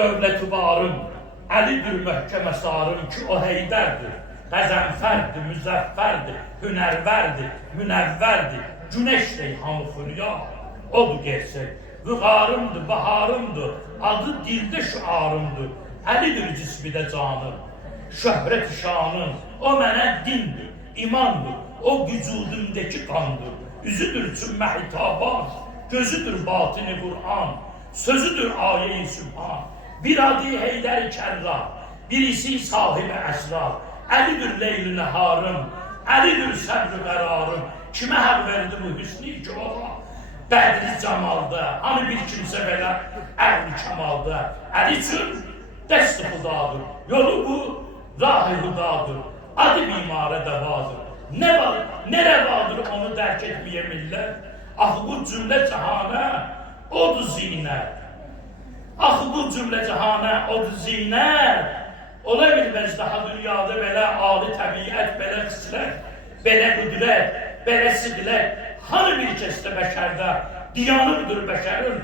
dövləti varım, Əlidir möhkəmə sarım ki, o Heydərdir. Qəzənfərdir, müzəffərdir, hünərvərdir, münəvvərdir. Güneşdir hamı xülya, odur gerçek. Vüqarımdır, baharımdır, adı dildə şüarımdır. Əlidir cismidə canım, şöhrət-i şanım. O mənə dindir, imandır, o vücudumdaki kandır. Üzüdür cümmə hitabat, gözüdür batini Kur'an, sözüdür aye-i Sübhan. Bir adı Heydər-i Kərrar, birisi sahibi əsrar. Əlidir leyl-i nəharım, Əlidir səbr-i qərarım. Kimə həq verdi bu hüsnü ki ola? Bədri camalda, hani bir kimsə belə əhl-i kəmalda. Əli üçün dəst-i xudadır, yolu bu, rah-i hudadır. Adı bimara dəvadır. Ne rəvadır onu dərk etməyə millət? Axı bu cümlə cəhana, odur zinət. Axı bu cümlə cəhana, odur zinət. Ola bilməz daha dünyada belə âli təbiət, belə xislət, belə qüdrət, belə siqlət. Hani bir kəsdə bəşərdə, diyanıdır bəşərin,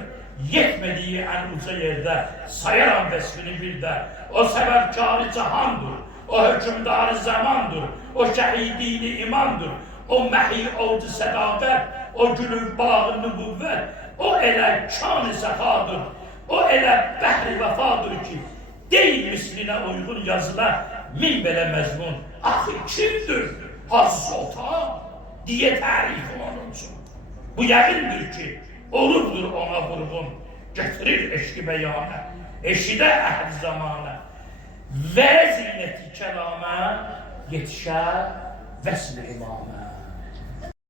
yetmədiyi ən uca yerdə, sayaram vəsfini bir də. O səbəbkarı cahandır, o hükümdarı zamandır, o şəhidini imandır, o məhi oldu sədaqət, o gülün bağı nübüvvət, o elə kan-ı səxadır, o elə bəhri vəfadır ki, deyil mislinə uyğun yazılar, min belə məzmun. Axı kimdir Hacı Sultan diye tarif onun üçün. Bu yəqindir ki, olurdur ona vurğun, getirir eşki beyanə, eşidə əhd zamanə və zinəti kəlamə yetişər vəsl imamə.